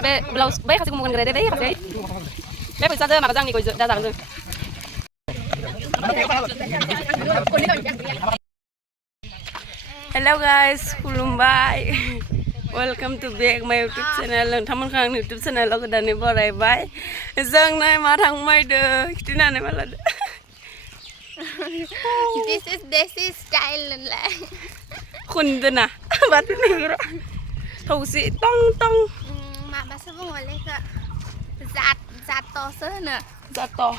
be blouse be kasih ngomongin gede be kasih be bisa aja makasang nih kau datang tuh. Hello guys, khulumbai. Welcome to back my YouTube channel. Thaman khang YouTube channel aku dan ni borai bai. Zang nai ma thang mai de, kitina nai malah. This is desi style lah. Khun tu na, batu ni kira. Thau si tong tong. Mak bahasa boleh ke? Zato sana. Zato.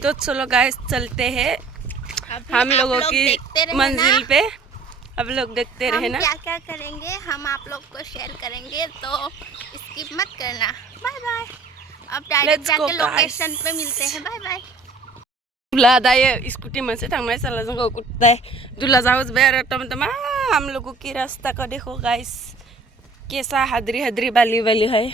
तो चलो गाइस चलते हैं हम लोगों की मंजिल पे। अब लोग देखते रहे ना क्या क्या करेंगे, हम आप लोग को शेयर करेंगे, तो स्किप मत करना। Bye bye. अब डायरेक्ट जाके लोकेशन पे मिलते हैं। Bye bye. दूल्हा दाये स्कूटी में से थांगनाय साला जोंखौ कुत्ताय दूल्हा जाओ बेरे टमटम हम लोगों की रास्ता को देखो गाइस कैसा हदरी हदरी बाली बाली है।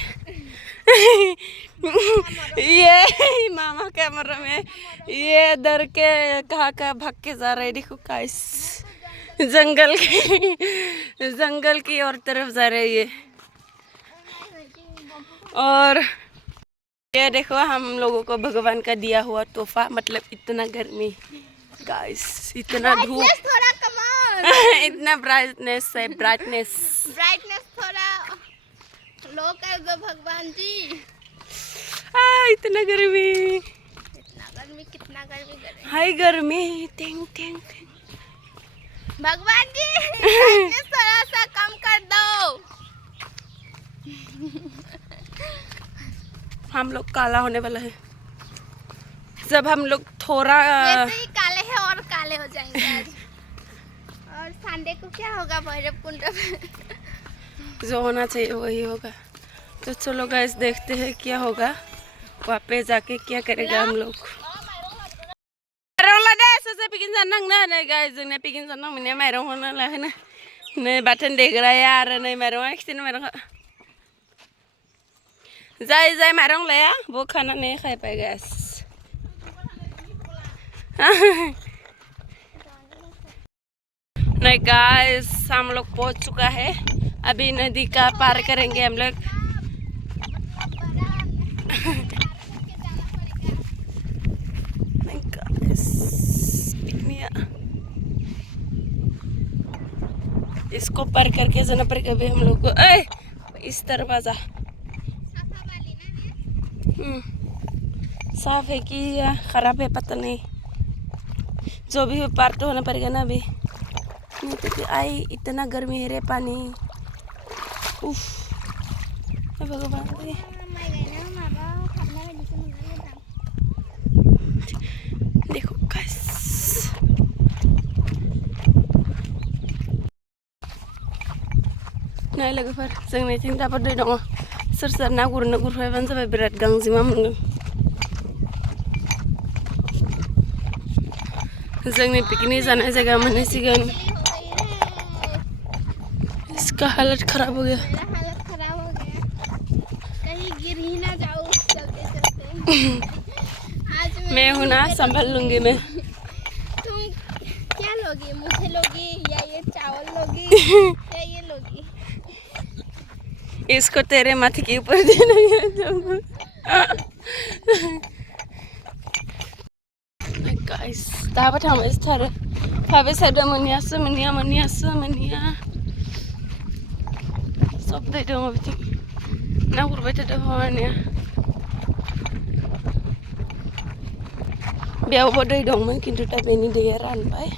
ये मामा कैमरा में ये डर के कहाँ भाग के जा रहे देखो गाइस जंगल की और तरफ जा रहे ये। और ये देखो हम लोगों को भगवान का दिया हुआ तोहफा, मतलब इतना गर्मी गाइस, इतना धूप, इतना ब्राइटनेस है, ब्राइटनेस थोड़ा लो कर दो भगवान जी। इतना गर्मी, कितना गर्मी हाय गर्मी, टिंग टिंग भगवान जी brightness थोड़ा सा कम कर दो। हम लोग काला होने वाला है जब हम लोग थोड़ा ऐसे ही काले हैं और काले हो जाएंगे आज। और संडे को क्या होगा भैरव कुंड में? जो होना चाहिए वही होगा। तो चलो गाइस देखते हैं क्या होगा, वहाँ पे जाके क्या करेगा हम लोग। पिकिन जाननां ना गाइस जोंना पिकिन जाननां मोननाया माइरं होना लाखोना नै बाथोन देग्राया आरो नै माइरंआ खिथिनो माइरंखौ जाय जाय माइरं लाया वो खाना नहीं खा पाए गाइस। नहीं गाइस हम लोग पहुंच चुका है, अभी नदी का पार करेंगे हम लोग। इसको पार करके जाना पड़ेगा अभी हम लोग को। इस दरवाजा साफ है कि या खराब है पता नहीं, जो भी हो पार तो होना पड़ेगा ना अभी। नहीं तो आई इतना गर्मी है रे पानी, उफ भगवान रे। देखो गाइस नाय लोगोफोर जोंनिथिं दाबो दै दङ, सोर सोर ना गुरनो गुरफैबानो जाबाय, बिराद गांजेमा मोनगोन। जोंनि पिकनिक जानाय जायगा मोनहैसिगोन। इसका हालत खराब हो गया। कहीं गिर ही ना जाओ चलते चलते। मैं हूँ ना, संभाल लूंगी मैं। तुम क्या लोगी, मुझे लोगी या ये चावल लोगी या ये लोगी? इसको तेरे माथे के ऊपर देना है। गाइस दाबो थांबाय थारो भाबे साइड मोनियासो मोनिया सब दै दङ बिथिं ना गुरबाय थादों हौवानिया। बेयावबो दै दंमोन खिन्थु दा बेनि दैया रानबाय,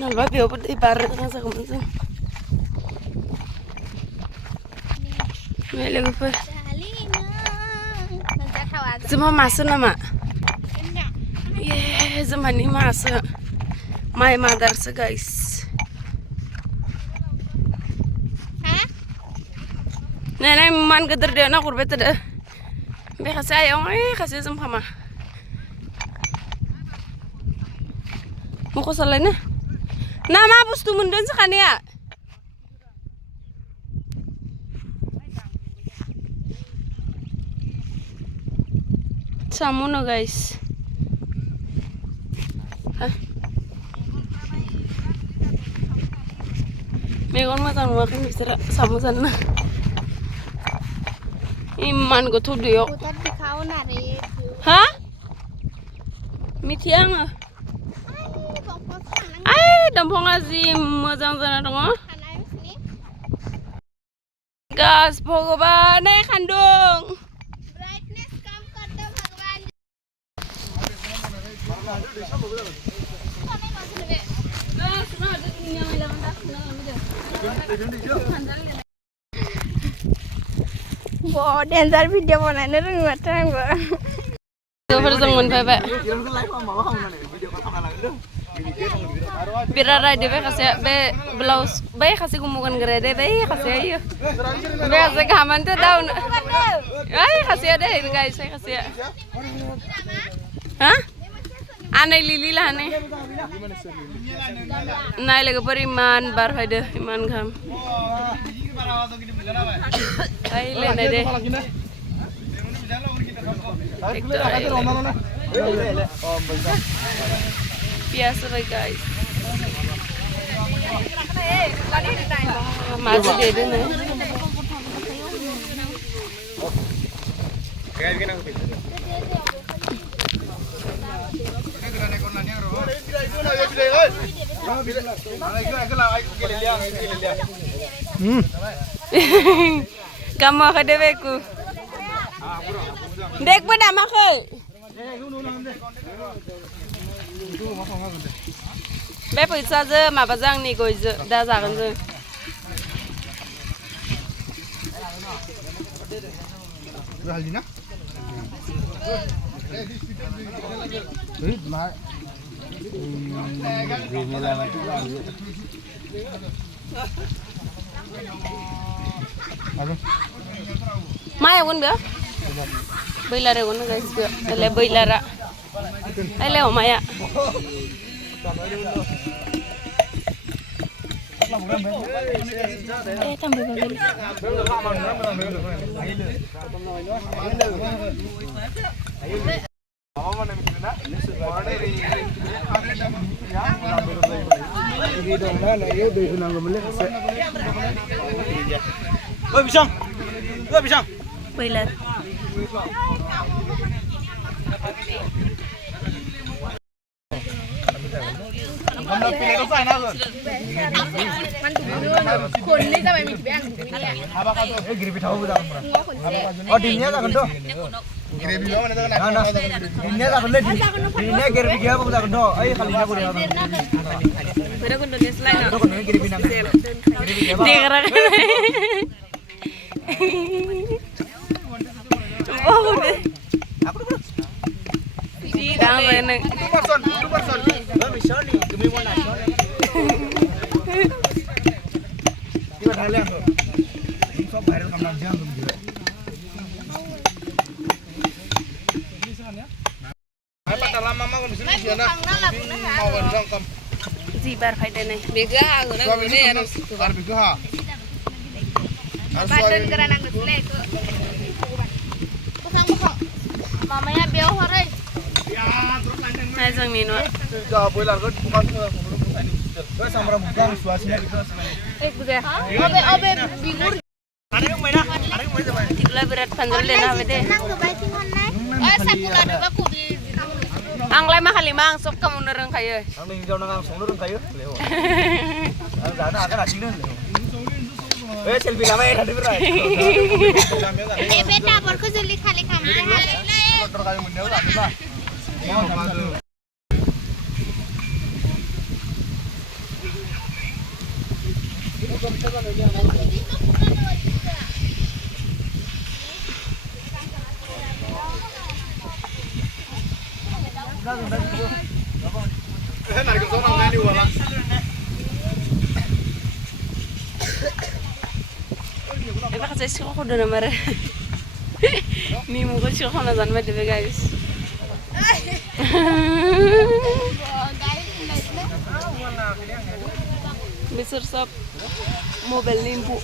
नङाबा बेयावबो दै बारनो गोनां जागौमोन जों। लोगोफोर जोंहा मासो नामा? ये जोंहानि मासो, माइ मादारसो गाइस। नाय मान गिदिर दैयाव ना गुरबाय थादों, बे खासे आयं खासे जोंफामा मख'सालायनो ना मा बुस्थु मोनदों जोंहानिया? सामु न गाइस, मेगन मोजां नुवाखै बिसोरो सामु जानो। Iman go tuh dia. उधर दिखाओ ना रे Hah? Mitiang ah. fokus kanan Dampong azim mazang zana dong. kanan sini Gas Bhagavan kandung. brightness कम कर दो भगवान बहुत डेंजर वीडियो बनाने रोंग माथो आंबो Fotoफोरजों मोनफैबाय बिराद रायदो बे खासे बे ब्लाउस बै खासे गुमुगन ग्रेदे बै खासे इयो बे खासे गामानथ दाउन ओइ खासे दे गाइस खासे हा आनै लिलि लाने नाय लोगो परिमान बार फायदो इमान गाम आइ लेनाय दे biasa lah guys masih dede nih kamu ke deweku dek pun dah makan Bé phải xa dơ mà bà Giang này ngồi đa giả gần dơ Mai aku nggak? Bailar aku nggak guys, le bailar. Ay leo maya. Tambah bagus. Bailar. Kunni sampai mik bang. Gravy tahu betul. Oh dinnya tak kendo. Gravy lo mana tak kena. Nah, dinnya tak kendo. Dinnya gravy dia apa tak kendo. Ayo kalinya aku dia. Beda kundo dia selain. Itu kendo gravy nang. Dia gerak. Oh udah. Aku dulu. Dah enak. Itu person. Oh misoni, demi mana? Iba halian tuh. Info viral kamar jam tuh juga. Apa dalam mama kan bisa di sana. Mau kan kam. Zibar faida nih. Bega aku nak ini harus. Bar bega. Badan kerana gusle itu. Bukan. Mamanya beo hore. Hai sang nino. Ja boiler kan bukan ini. Gua sama bukan suasana gitu. Bukan. Obe bingur. Ada yang main apa? Tibla berat pandol deh nah bede. Nang gabay tingon na. Sakula do ba kubi. Ang lima kalima ang sok kamu nereng kayo. Ang ning jaw nang song nurun kayo. Leo. Ang dana akan asin nun. Selfie lama ya tadi berai. Beta por ko juli khali khama hai. Motor kayu mundur lah, Pak. Iba kasi sih ako doon naman. Ni mo ko siya na zan mati guys. Besar sop mobil nimbu.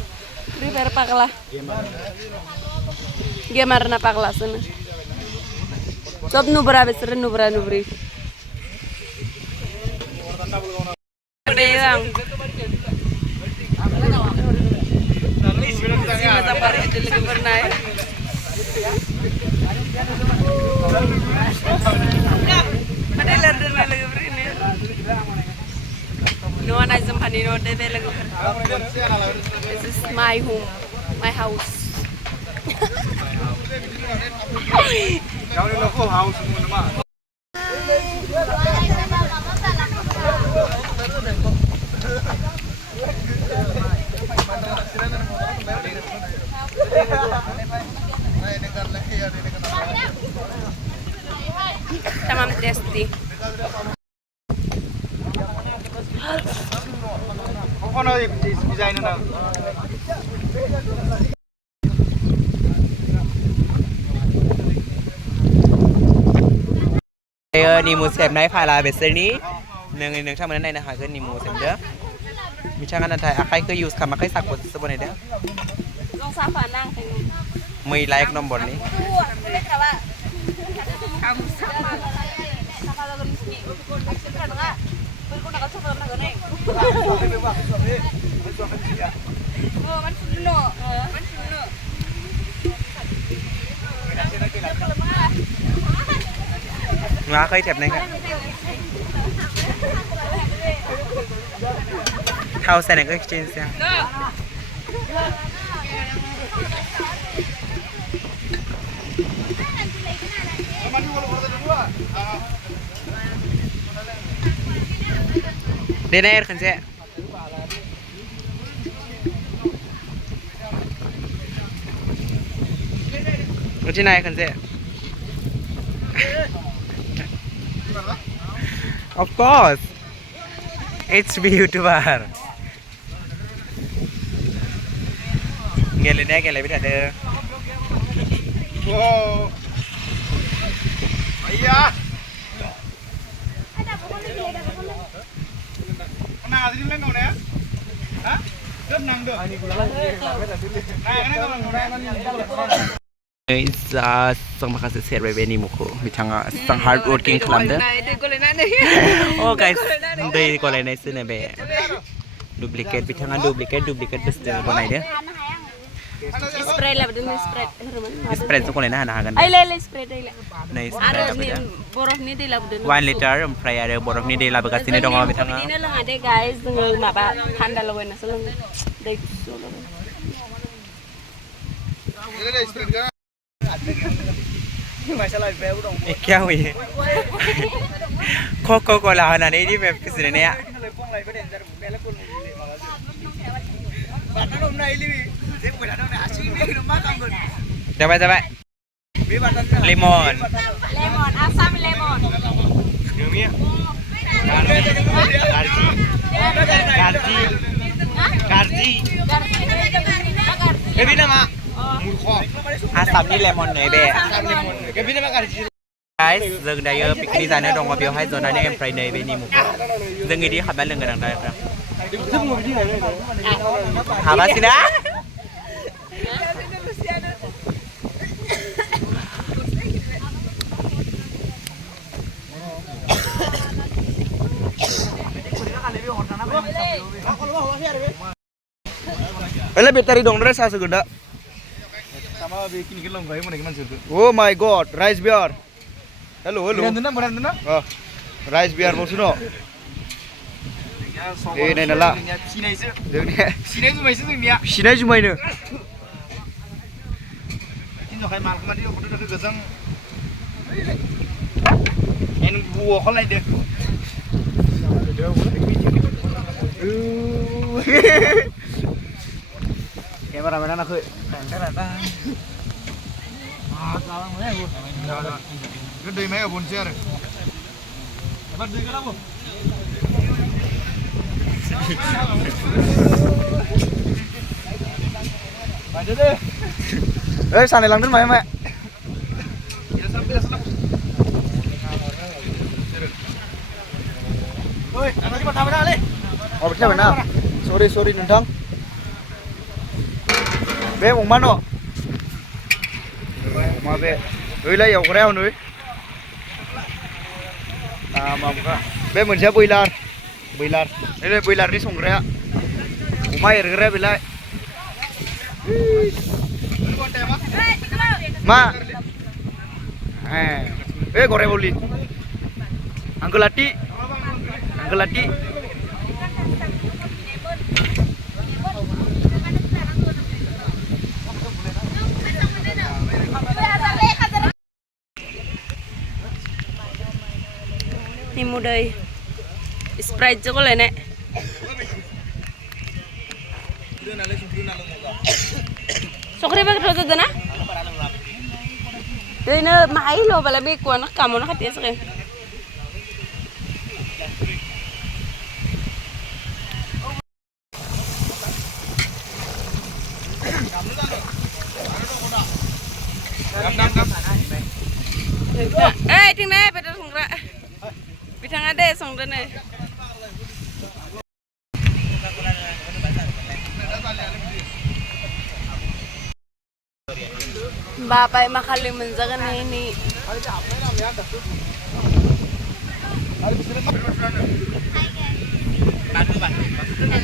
Repair pakla. Gemar na pakla sana. Sop nubra besar nubri. Deyang. Si mata pare itu lagi pernah. Ada lerder lagi begini. No one is company no de lagi. This is my home, my house. Kau ni nak house semua nama. Tamam tasty. Kau nak design mana? Ni mu xem nãy phải là về xe ní nương trong này là hỏi cái ni mu xem đó mi trang anh thấy ai cứ use cầm cái sạc của số này đó Long sa phà nang thành. mười like nông bồn ní ngã cây thẹp này thao xe này cái trên xe đến đây khẩn xe ở trên này khẩn xe of course it's me YouTuber nghe lên đây nghe lại biết là được Wow. Ayah. Mana sini lagi kau ni? Hah? Dah nang dah. Sama kasih share về ni muku bicara sang hard working kelam dah oh guys đây có lại này xin này về duplicate bicara duplicate besar có này dia Spray lah betul spray. spread tu có này nah kan Ay lele spray đây lah. này Ada spread apa ni dia borof ni dia lah betul. 1 liter umpray ada borok ni dia lah bekas ini dong bicara Ini lang ada guys dengan maba tanda lawan na selang day solo. क्या हुई को लाना नहीं दी मैं किसी ने या coba lemon Asam lemon. garji lebih nama asam ni lemon này bè guys dừng đây ở picnic ra nữa đồng vào biểu hai giờ này em phải này về ni một dừng đi học bán lưng cái đằng này học bán gì đó Ele betari dong dress asa gunda. Sama bikin gelong gaya mana gimana sih? Oh my god, rice beer. Hello. Beran tuna? Oh, rice beer maksudnya. Ini nala. Sinai cuma ini. Ini kayak mal kemana dia udah gesang. Ini buah kalau deh. Kamera mana nak? Gede mai abon share. Dapat duit kalau? Maju deh. Sana lang dun mai. Oi, apa sih pertama kali? Oh, benar. Sorry nendang. Bé một món rồi mà bé ơi lấy dầu rau nữa mà bé mình sẽ bơi lan đây bơi lan đi xuống ra mai ra bơi lại ma Gore boli. Uncle Lati. Uncle Lati. Ni mudai. Sprite jo kole nek. Sokre ba kro dana? Dai na mai lo bala be ko na kamo na khatis ke. Ting na betul songra. Bidang ada songra ne. Bapak makalimun zagan ini.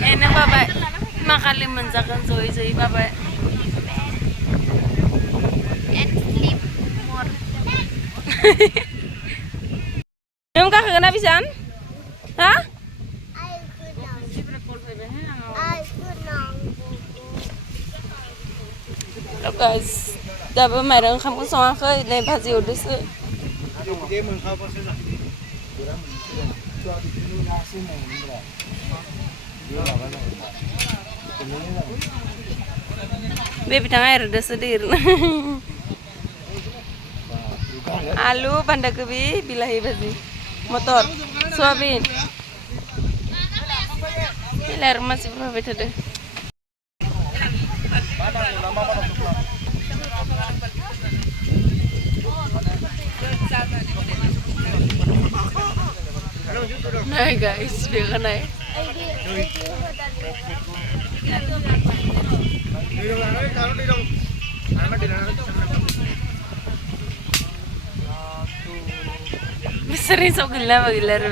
Enak bapak makalimun zagan zoi bapak. And sleep more. Kamu kakak kena pisan? Hah? Look guys, dapat mereng kamu sama ke le bhaji udus. Be bidang air udah sedir. Alu, bandakobi, bilahi bhaji. Motor, soyabin. Hilar masih berapa itu deh? Nah guys, dia kan naik. Sering sok gila bagilar.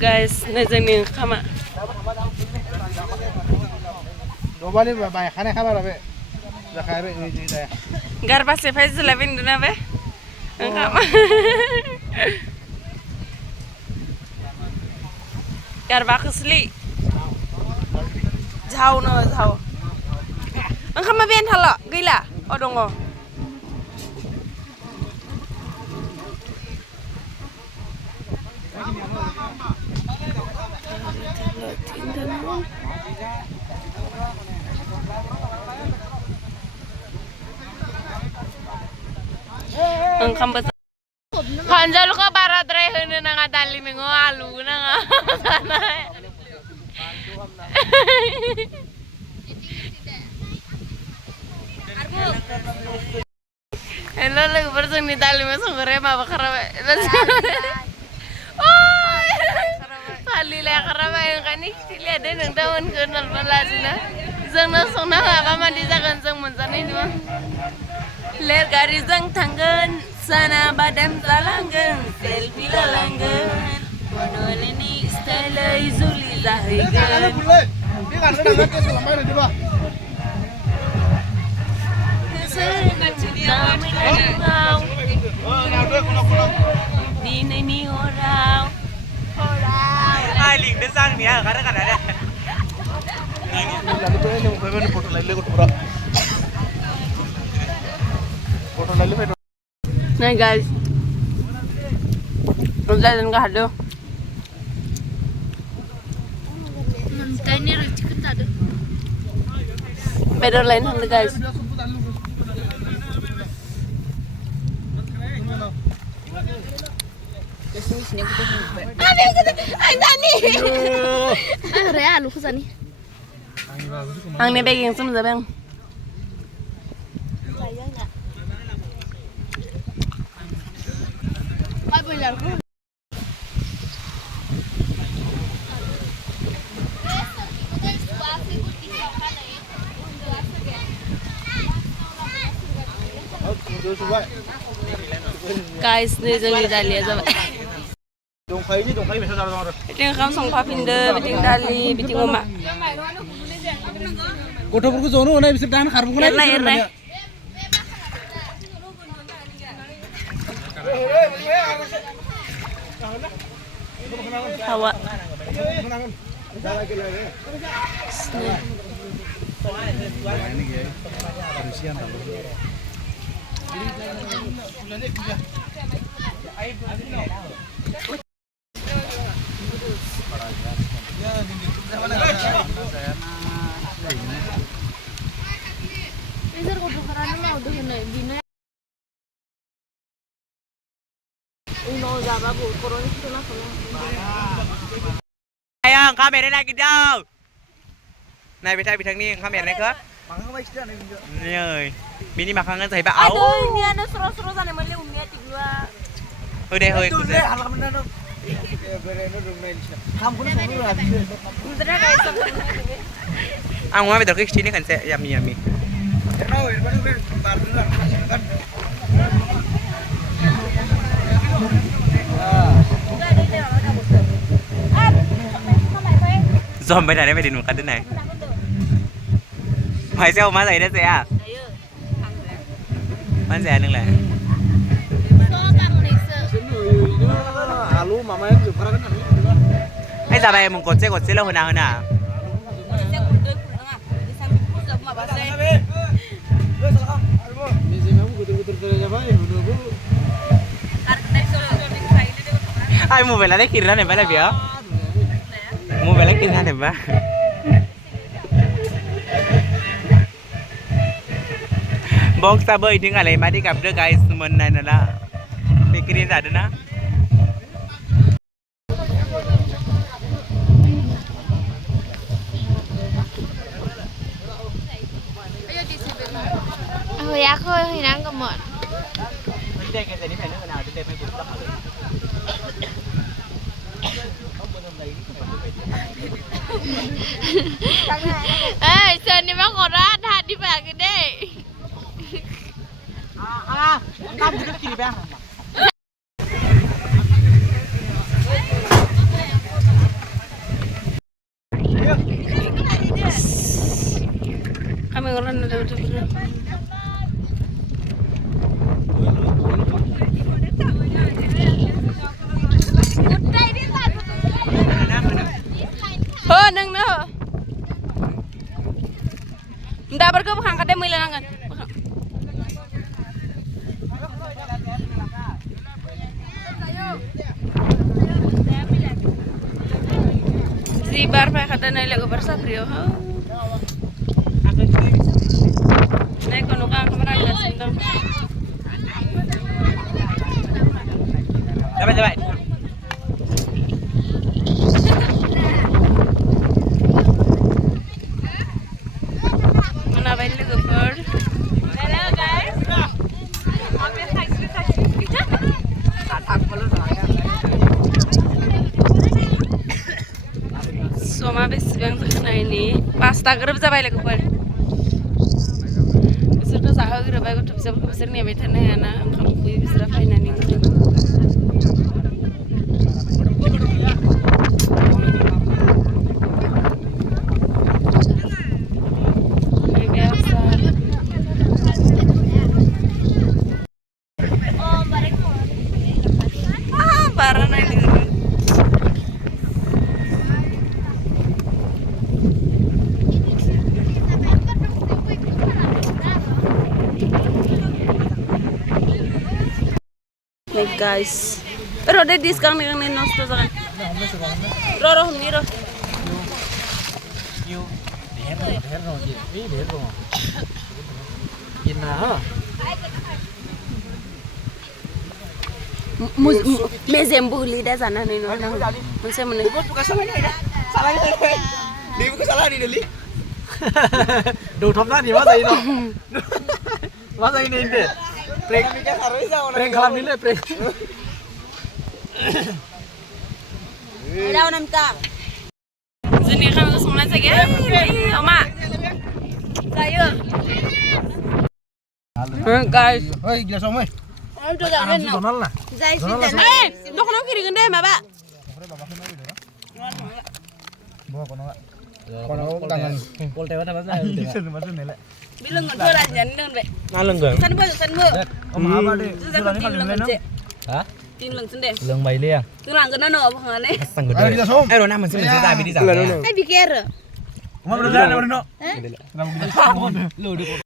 Guys, nazanin kama. Dobali ba khane khabar abe. Zakhaire ei jida. Gar passe faiz lavin duna be. Kama. Gar bakhsli. Jauh no jauh. Angka ma ben halo, gila. Odongo. Angkam betul. Kanjal ka para drehe na nga dali mingo alu na nga. Hello lagi berseng di tali masuk kerema bakarabe. Oh, kali lah kerema yang kan ini lihat deh neng tahun kenal malasina. Zang nasong na apa mandi zagan zang menjani ni mah. Ler garis zang tanggan sana badam zalanggan selfie lalanggan. Modal ini style izuli zahigan. Di ini orang. Link dia sang ni ah, kadang-kadang ada. Nah guys, udah dan nggak ada. Ini rich kita ada. Better lain hal guys. Rea lu kesana. Ang ni baging sum za bang. Ai bây giờ Guys, ni jeng di dali aja. Dongkai bisa jalan. Biting kam song pa pinde, biting dali, biting oma. गथ'फोरखौ जनो होनाय बिसोर दान खारबोगोन Erna. Hawa. Bisa kau tukeran mau udah kena bina. Uno jawab bu, koron itu lah kalau. Ayang, kamera lagi đâu? Này bị thay bị thằng ni, kamera này cơ. Này ơi, mini mặc khăn thấy bà áo. Aduh, ini ada seru-seru sana meli umnya tiga. Hơi đây hơi. Ang mga betul kik sini kan saya yummy yummy. Zoom bên này đấy, bên đi một cái này. Mày sao má giày đấy sẽ à? Má giày nương là. Alu mama yang juga kan. Ai giờ mày một cột xe lâu hơn nào hơn à? Ai mau bela lagi kira nih bela biar. Mau bela kira nih bah. Box sabar ini ngalai mati kapde guys teman nana lah. Pikirin ada na. Ya khơi thì đang cầm mượn. Đây cái gì này phải nước nào thì đây phải bút Ê, Sơn đi bác còn ra thả đi vào cái đây. Kamu duduk sini bang. Kami orang ada udah. Oh, nang no. Ndak berke bukan kade milangan. Zibar pa kada na ilago bersabrio ha. Naik kono ka kamera gas sindang. Dapat. Mana bain le gopur. Hello guys. Kami taksi. Soma besbang sakna ini. Pasta gerab jabai le gopur. Besar sahag gerab ko tupsa besar ni bethan hai na. Kamu kui besar faina ni. Guys, pero de discount ni nosto sa kan. Roro ni ro. mezembuh lidah sana nih no. Masa mana? Bukan salah ini dah. Salah ini. Dia bukan salah ini Deli. Duh, top tadi masa ini. Masa ini ente. Prank kalam ni le prank. Daw nam ta. Sini kan semua saja. Oma. Saya. Guys. Hei, gila somai. Aduh dah kan. Donal lah. Zai sih. Dok nak kiri gede mah, Pak. Bawa kono enggak? Kono tangan. Pol tewa apa sah? Masuk nela. Bilang ngedol aja nih dong, Be. Ngaleng gak? San bu. Om apa deh? Sudah kali bilang cek. Hah? Tin lang sendiri. Bilang bayi ya? Tin lang kena no apa ngane. Sang gede. Ayo kita som. Ayo nama sih tapi di sana. Ai bikir. Om apa deh? Om apa deh?